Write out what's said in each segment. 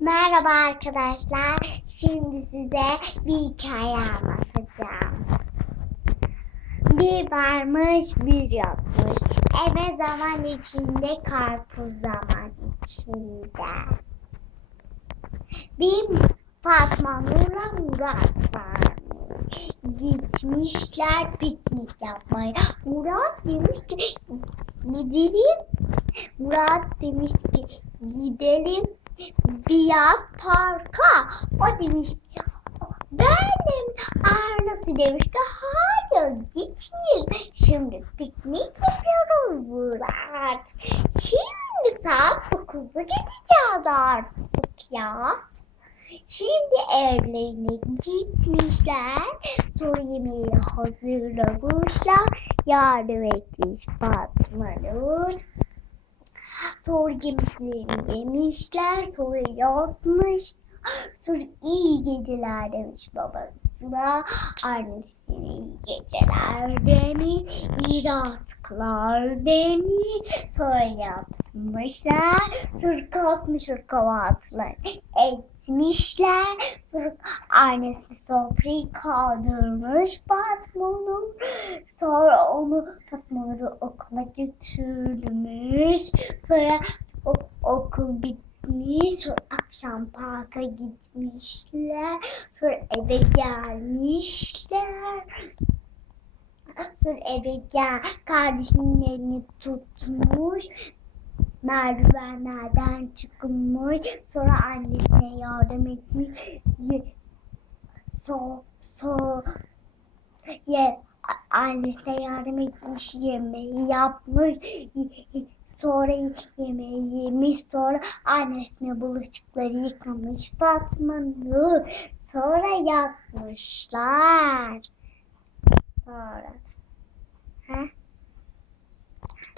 Merhaba arkadaşlar. Şimdi size bir hikaye anlatacağım. Bir varmış bir yokmuş. Eve zaman içinde karpuz zaman içinde. Bir Fatma Nur'a Murat varmış. Gitmişler piknik yapmaya. Murat demiş ki gidelim. Murat demiş ki gidelim Biyaz Park'a. O demiş ki benim Arnası demişti hayır gitmeyelim. Şimdi piknik yapıyoruz Murat. Şimdi saat 9'da gideceğiz artık ya. Şimdi evlerine gitmişler. Sonra yemeği hazırlamışlar. Yardım etmiş Fatma. Sonra yemeklerini yemişler. Sonra yatmış. Sonra iyi geceler demiş babasına. Annesine iyi geceler demiş. İyi rahatlıklar demiş. Sonra yatmışlar. Sonra kalkmışlar kahvaltılar etmişler. Sonra annesi sofrayı kaldırmış Fatma'nın. Sonra onu Fatma'nı okula götürmüş. Sonra o, okul bitmiş. Sonra akşam parka gitmişler. Sonra eve gelmişler. Sonra eve gel kardeşinin elini tutmuş. Merdivenlerden çıkmış. Sonra annesine yardım etmiş. So, so, ye, annesine yardım etmiş. Yemeği yapmış. Sonra yemeği yemiş. Sonra annesine bulaşıkları yıkamış. Fatma Nur. Sonra yatmışlar. Sonra. Ha?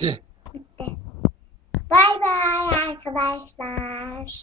Bitti. Bitti. Bay bay arkadaşlar.